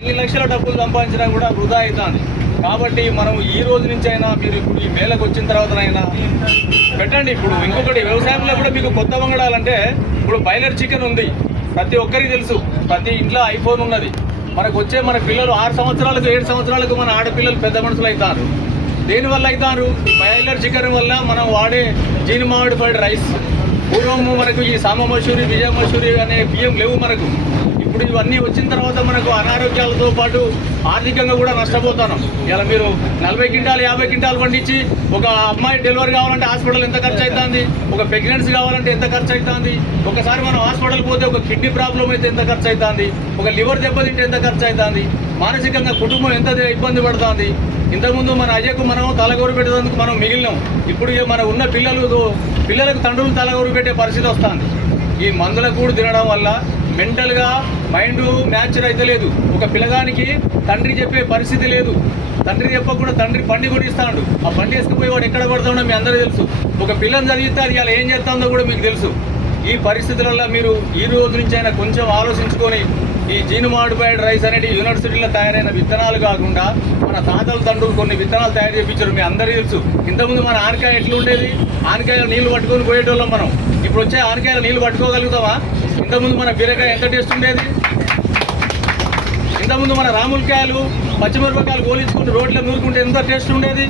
ఎన్ని లక్షల డబ్బులు సంపాదించినా కూడా వృధా అవుతుంది. కాబట్టి మనం ఈ రోజు నుంచి అయినా మీరు ఇప్పుడు ఈ మేళకు వచ్చిన తర్వాతనైనా పెట్టండి. ఇప్పుడు ఇంకొకటి వ్యవసాయంలో కూడా మీకు కొత్త వంగడాలంటే ఇప్పుడు బాయిలర్ చికెన్ ఉంది, ప్రతి ఒక్కరికి తెలుసు. ప్రతి ఇంట్లో ఐఫోన్ ఉన్నది. మనకు వచ్చే మన పిల్లలు 6 సంవత్సరాలకు 7 సంవత్సరాలకు మన ఆడపిల్లలు పెద్ద మనుషులు అవుతారు. దేనివల్ల అవుతారు? ఈ బాయిలర్ చికెన్ వల్ల మనం వాడే జీన్ మాడిఫైడ్ రైస్. పూర్వము మనకు ఈ సామ మసూరి, విజయ మసూరి అనే బియ్యం లేవు మనకు. ఇప్పుడు ఇవన్నీ వచ్చిన తర్వాత మనకు అనారోగ్యాలతో పాటు ఆర్థికంగా కూడా నష్టపోతున్నాం. ఇలా మీరు 40 క్వింటాలు 50 క్వింటాలు పండించి ఒక అమ్మాయి డెలివరీ కావాలంటే హాస్పిటల్ ఎంత ఖర్చు అవుతుంది, ఒక ప్రెగ్నెన్సీ కావాలంటే ఎంత ఖర్చు అవుతుంది, ఒకసారి మనం హాస్పిటల్ పోతే ఒక కిడ్నీ ప్రాబ్లం అయితే ఎంత ఖర్చు అవుతుంది, ఒక లివర్ దెబ్బతింటే ఎంత ఖర్చు అవుతుంది, మానసికంగా కుటుంబం ఎంత ఇబ్బంది పడుతుంది. ఇంతకుముందు మన అయ్యకు మనం తలగొరు పెట్టేందుకు మనం మిగిలినాం. ఇప్పుడు మన ఉన్న పిల్లలకు తండ్రులు తలగొరు పెట్టే పరిస్థితి వస్తుంది. ఈ మందుల కూడు తినడం వల్ల మెంటల్గా మైండ్ మ్యాచర్ అయితే లేదు. ఒక పిల్లగానికి తండ్రి చెప్పే పరిస్థితి లేదు. తండ్రి చెప్పకుండా తండ్రి బండి కొనిస్తాడు. ఆ బండి వేసుకుపోయి వాడు ఎక్కడ పడుతుండో మీ అందరూ తెలుసు. ఒక పిల్లని చదివితే అది ఇలా ఏం చేస్తుందో కూడా మీకు తెలుసు. ఈ పరిస్థితులలో మీరు ఈ రోజు నుంచి అయినా కొంచెం ఆలోచించుకొని ఈ జీన్ మాడిఫైడ్ రైస్ అనేది యూనివర్సిటీలో తయారైన విత్తనాలు కాకుండా మన తాతల తండ్రులు కొన్ని విత్తనాలు తయారు చేయించారు. మీ అందరికీ తెలుసు. ఇంతకుముందు మన ఆనకాయ ఎట్లా ఉండేది? ఆనకాయలు నీళ్లు పట్టుకొని పోయేటోళ్ళం మనం. ఇప్పుడు వచ్చే ఆనకాయలు నీళ్లు పట్టుకోగలుగుతామా? ఇంతకుముందు మన బీరకాయ ఎంత టేస్ట్ ఉండేది? ఇంతకుముందు మన రాములకాయలు పచ్చిమిరపకాయలు గోలించుకుంటూ రోడ్లో నూరుకుంటే ఎంత టేస్ట్ ఉండేది?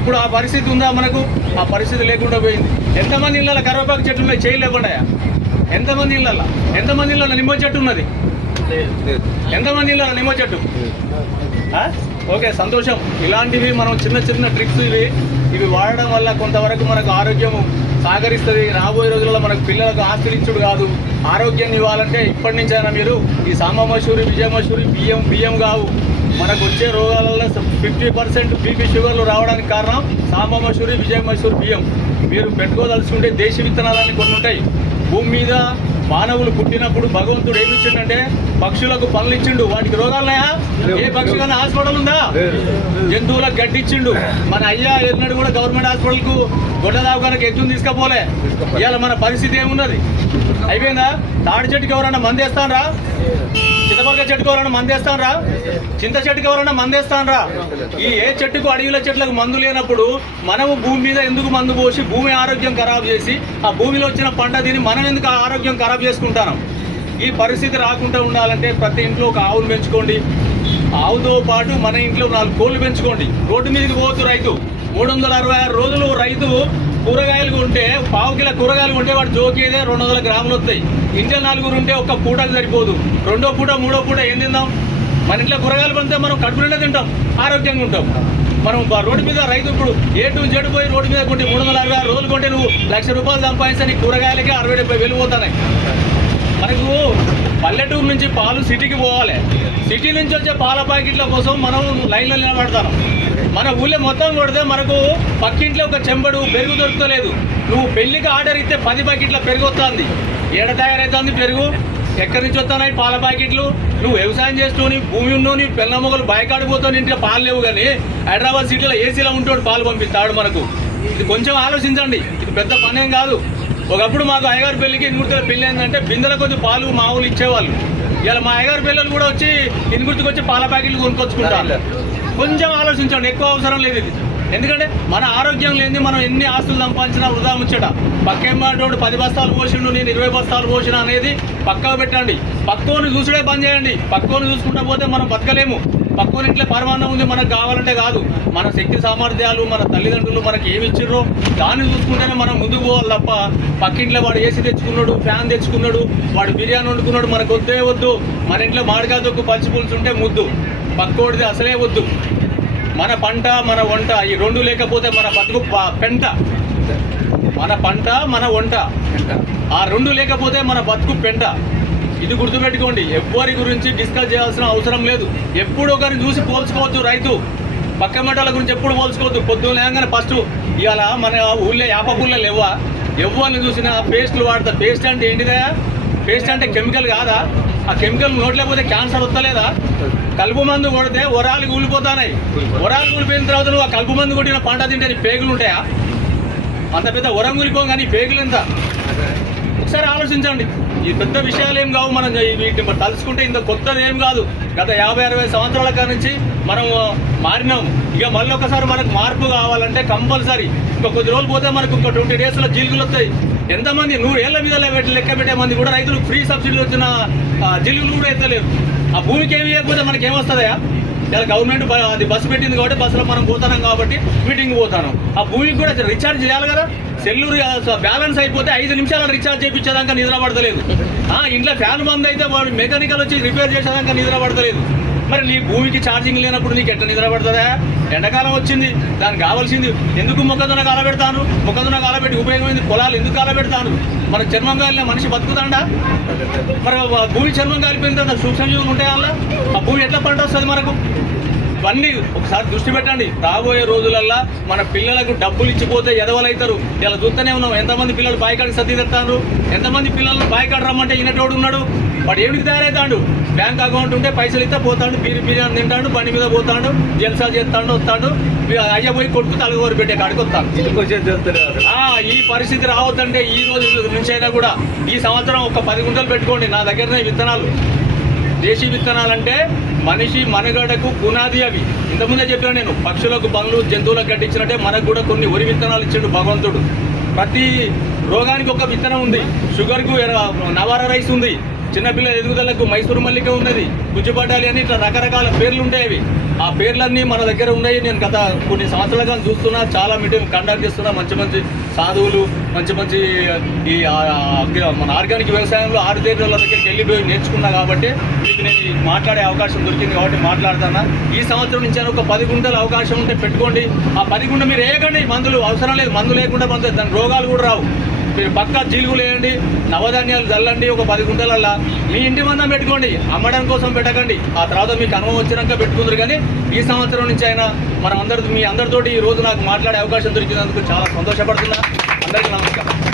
ఇప్పుడు ఆ పరిస్థితి ఉందా మనకు? ఆ పరిస్థితి లేకుండా పోయింది. ఎంతమంది ఇళ్ళ కరివేపాకు చెట్లు ఉన్నాయి చేయలేకుండా? ఎంతమంది ఇళ్ళ నిమ్మ చెట్టు ఉన్నది? ఎంతమంది ఇళ్ళ నిమ్మ చెట్టు? ఓకే, సంతోషం. ఇలాంటివి మనం చిన్న చిన్న ట్రిక్స్ ఇవి వాడడం వల్ల కొంతవరకు మనకు ఆరోగ్యము సహకరిస్తుంది. రాబోయే రోజుల్లో మనకు పిల్లలకు ఆస్తులు ఇచ్చుడు కాదు, ఆరోగ్యాన్ని ఇవ్వాలంటే ఇప్పటి నుంచైనా మీరు ఈ సామ మసూరి, విజయ మసూరి బియ్యం కావు. మనకు వచ్చే రోగాలలో 50% బీపీ షుగర్లు రావడానికి కారణం సామ మసూరి, విజయ మసూరి బియ్యం. మీరు పెట్టుకోదలుచుకుంటే దేశీ విత్తనాలని కొన్ని ఉంటాయి. భూమి మీద మానవులు పుట్టినప్పుడు భగవంతుడు ఏమి ఇచ్చిండంటే పక్షులకు పనులు ఇచ్చిండు. వాటికి రోగాలున్నాయా? ఏ పక్షి కానీ హాస్పిటల్ ఉందా? జంతువులకు గడ్డి ఇచ్చిండు. మన అయ్యా ఎన్నడు కూడా గవర్నమెంట్ హాస్పిటల్కు గొడ్డ దావకానికి ఎత్తుని తీసుకపోలే. ఇవాళ మన పరిస్థితి ఏమున్నది? అయిపోయిందా? తాడి చెట్టుకి ఎవరన్నా మందేస్తానరా? చింతపలక చెట్టుకు ఎవరన్నా మందేస్తానరా? చింత చెట్టుకు ఎవరన్నా మందేస్తానరా? ఈ ఏ చెట్టుకు అడవిల చెట్లకు మందు లేనప్పుడు మనము భూమి మీద ఎందుకు మందు పోసి భూమి ఆరోగ్యం ఖరాబ్ చేసి ఆ భూమిలో వచ్చిన పంట తిని మనం ఎందుకు ఆరోగ్యం ఖరాబ్ చేసుకుంటాం? ఈ పరిస్థితి రాకుండా ఉండాలంటే ప్రతి ఇంట్లో ఒక ఆవును పెంచుకోండి. ఆవుతో పాటు మన ఇంట్లో 4 కోళ్ళు పెంచుకోండి. రోడ్డు మీదకి పోవద్దు రైతు. 366 రోజులు రైతు కూరగాయలు కొంటే పావు కిలో కూరగాయలు కొంటే వాడు జోకేదే 200 గ్రాములు వస్తాయి. ఇంట్లో 4 ఉంటే ఒక్క పూటకు సరిపోదు. 2వ పూట 3వ పూట ఏం తిందాం? మన ఇంట్లో కూరగాయలు పంటే మనం కడుపు నిండా తింటాం, ఆరోగ్యంగా ఉంటాం. మనం రోడ్డు మీద రైతు ఇప్పుడు ఏ టు జెడ్ పోయి రోడ్డు మీద కొంటే 366 రోజులు కొంటే నువ్వు ₹1,00,000 సంపాదించని కూరగాయలకే 60-70 వేలు పోతున్నాయి. మనకు పల్లెటూరు నుంచి పాలు సిటీకి పోవాలి. సిటీ నుంచి వచ్చే పాల ప్యాకెట్ల కోసం మనం లైన్లో నిలబడతాం. మన ఊళ్ళో మొత్తం కొడితే మనకు పక్కింట్లో ఒక చెంబడు పెరుగు దొరుకుతలేదు. నువ్వు పెళ్లికి ఆర్డర్ ఇస్తే 10 ప్యాకెట్ల పెరుగు వస్తుంది. ఏడ తయారవుతుంది పెరుగు? ఎక్కడి నుంచి వస్తున్నాయి పాల ప్యాకెట్లు? నువ్వు వ్యవసాయం చేస్తూని భూమి ఉన్నోని పిల్ల మొగలు బయకాడిపోతావు, ఇంట్లో పాలు లేవు. కానీ హైదరాబాద్ సిటీలో ఏసీలో ఉంటాడు పాలు పంపిస్తాడు మనకు. ఇది కొంచెం ఆలోచించండి. ఇది పెద్ద పనేం కాదు. ఒకప్పుడు మాకు అయ్యగారి పెళ్లికి ఇనుగుర్తుల పెళ్లి ఏంటంటే బిందెల కొద్ది పాలు మా ఊళ్ళు ఇచ్చేవాళ్ళు. ఇలా మా అయ్యగారి పిల్లలు కూడా వచ్చి ఇనుగుర్తుకు వచ్చి పాల ప్యాకెట్లు కొనుక్కొచ్చుకుంటారు. కొంచెం ఆలోచించండి, ఎక్కువ అవసరం లేదు ఇది. ఎందుకంటే మన ఆరోగ్యం లేని మనం ఎన్ని ఆస్తులు సంపాదించినా వృధా ముచ్చట. పక్కేమాటోడు 10 బస్తాలు పోసిండు, నేను 20 బస్తాలు పోసిన అనేది పక్కకు పెట్టండి. పక్కోని చూసుడే బంద్ చేయండి. పక్కోని చూసుకుంటా పోతే మనం బతకలేము. పక్కోని ఇంట్లో పరమాన్నం ఉంది మనకు కావాలంటే కాదు. మన శక్తి సామర్థ్యాలు మన తల్లిదండ్రులు మనకి ఏమి ఇచ్చిర్రో దాన్ని చూసుకుంటేనే మనం ముందుకు పోవాలి తప్ప పక్కింట్లో వాడు ఏసీ తెచ్చుకున్నాడు, ఫ్యాన్ తెచ్చుకున్నాడు, వాడు బిర్యానీ వండుకున్నాడు, మనకు వద్దే వద్దు. మన ఇంట్లో మామిడికాయ తొక్కు పచ్చి పులుసు ఉంటే ముద్దు, పక్కోడిది అసలే వద్దు. మన పంట మన వంట ఈ 2 లేకపోతే మన బతుకు పెంట. మన పంట మన వంట, ఆ 2 లేకపోతే మన బతుకు పెంట. ఇది గుర్తుపెట్టుకోండి. ఎవ్వరి గురించి డిస్కస్ చేయాల్సిన అవసరం లేదు. ఎప్పుడు ఒకరిని చూసి పోల్చుకోవద్దు. రైతు పక్క మంటల గురించి ఎప్పుడు పోల్చుకోవద్దు. పొద్దున్న లేగానే ఫస్ట్ ఇవాళ మన ఊళ్ళో యాప పుల్లలు లేవా? ఎవరిని చూసినా పేస్టులు వాడతారు. పేస్ట్ అంటే ఏంటిదా? పేస్ట్ అంటే కెమికల్ కాదా? ఆ కెమికల్ నోట్లేకపోతే క్యాన్సర్ వస్తలేదా? కలుపు మందు కొడితే వరాలు కూలిపోతాయి. వరాలు కూలిపోయిన తర్వాత నువ్వు ఆ కలుపు మందు కొట్టిన పంట తింటే నీ పేగులు ఉంటాయా? అంత పెద్ద వరం కూలిపోం కానీ పేగులు ఎంత? ఒకసారి ఆలోచించండి. ఈ పెద్ద విషయాలు ఏం కావు. మనం వీటిని తలుచుకుంటే ఇంత కొత్తది ఏం కాదు. గత 50-60 సంవత్సరాల కాడ నుంచి మనం మారినాం. ఇక మళ్ళీ ఒకసారి మనకు మార్పు కావాలంటే కంపల్సరీ ఇంకా కొద్ది రోజులు పోతే మనకు ఇంకో 20 డేస్లో జీలుగులు వస్తాయి. ఎంతమంది 100 ఏళ్ల మీద లెక్క పెట్టే మంది కూడా రైతులు ఫ్రీ సబ్సిడీ వచ్చిన జీలుగులు కూడా ఎత్తలేరు. ఆ భూమికి ఏమి ఇవ్వకపోతే మనకి ఏమొస్తుందా? ఇలా గవర్నమెంట్ అది బస్సు పెట్టింది కాబట్టి బస్సులో మనం పోతున్నాం కాబట్టి మీటింగ్ పోతాను. ఆ భూమికి కూడా రీఛార్జ్ చేయాలి కదా. సెల్లూరు బ్యాలెన్స్ అయిపోతే 5 నిమిషాలు రీఛార్జ్ చేయించేదాకా నిద్ర పడతలేదు. ఇంట్లో ఫ్యాన్ బంద్ అయితే వాడు మెకానికల్ వచ్చి రిపేర్ చేసేదాకా నిద్ర పడతలేదు. మరి నీ భూమికి ఛార్జింగ్ లేనప్పుడు నీకు ఎట్లా నిద్ర పడుతుందా? ఎండాకాలం వచ్చింది, దానికి కావాల్సింది ఎందుకు మొక్కజొన్న కాలబెడతాను? మొక్కజొన్న కాలబెట్టి ఉపయోగమైంది పొలాలు ఎందుకు కాలబెడతాను? మన చర్మం కాలిన మనిషి బతుకుతాడా? మరి భూమి చర్మం కాలిపోయిన తర్వాత సూక్ష్మజీవులు ఉంటాయి అలా. ఆ భూమి ఎట్లా పంట వస్తుంది మనకు? ఇవన్నీ ఒకసారి దృష్టి పెట్టండి. రాబోయే రోజులల్లో మన పిల్లలకు డబ్బులు ఇచ్చిపోతే ఎదవలవుతారు. ఇలా చూస్తూనే ఉన్నాం. ఎంతమంది పిల్లలు బాయికాడికి సర్ది తెస్తాను, ఎంతమంది పిల్లలు బాయికాడ రమ్మంటే ఈయనటోడు ఉన్నాడు. వాడు ఏమిటికి తయారవుతాడు? బ్యాంక్ అకౌంట్ ఉంటే పైసలు ఇస్తే పోతాడు, బిర్యానీ తింటాడు, బండి మీద పోతాడు, జల్సా చేస్తాడు, వస్తాడు. అయ్య పోయి కొట్టుకు తలగోరు పెట్టే కాడికి వస్తాడు. ఈ పరిస్థితి రావద్దంటే ఈ రోజు నుంచి అయినా కూడా ఈ సంవత్సరం ఒక 10 గుంటలు పెట్టుకోండి. నా దగ్గరనే విత్తనాలు, దేశీ విత్తనాలంటే మనిషి మనుగడకు పునాది. అవి ఇంతకుముందే చెప్పాను నేను. పక్షులకు, పనులు, జంతువులకు గడ్డించినట్టే మనకు కూడా కొన్ని వరి విత్తనాలు ఇచ్చాడు భగవంతుడు. ప్రతి రోగానికి ఒక విత్తనం ఉంది. షుగర్కు నవార రైస్ ఉంది, చిన్నపిల్లల ఎదుగుదలకు మైసూరు మల్లిక ఉన్నది, గుజ్జుపడ్డాలి అని ఇట్లా రకరకాల పేర్లు ఉంటాయి. ఆ పేర్లన్నీ మన దగ్గర ఉన్నాయి. నేను గత కొన్ని సంవత్సరాలుగా చూస్తున్నా, చాలా మీటింగ్ కండక్ట్ చేస్తున్నా. మంచి మంచి సాధువులు, మంచి మంచి ఈ మన ఆర్గానిక్ వ్యవసాయంలో 6 దగ్గర దగ్గరికి వెళ్ళిపోయి నేర్చుకున్నా కాబట్టి మీకు నేను మాట్లాడే అవకాశం దొరికింది కాబట్టి మాట్లాడుతున్నా. ఈ సంవత్సరం నుంచి ఒక 10 గుంటల అవకాశం ఉంటే పెట్టుకోండి. ఆ 10 గుంట మీరు వేయకండి. మందులు అవసరం లేదు. మందు లేకుండా దాని రోగాలు కూడా రావు. మీరు పక్కా జీలుగులు వేయండి, నవధాన్యాలు చల్లండి. ఒక 10 గుంటలల్లా మీ ఇంటి మందం పెట్టుకోండి. అమ్మడం కోసం పెట్టకండి. ఆ తర్వాత మీకు అనుభవం వచ్చినాక పెట్టుకుందరు. కానీ ఈ సంవత్సరం నుంచి అయినా మనం మీ అందరితోటి ఈ రోజు నాకు మాట్లాడే అవకాశం దొరికినందుకు చాలా సంతోషపడుతున్నా. అందరికీ నమస్కారం.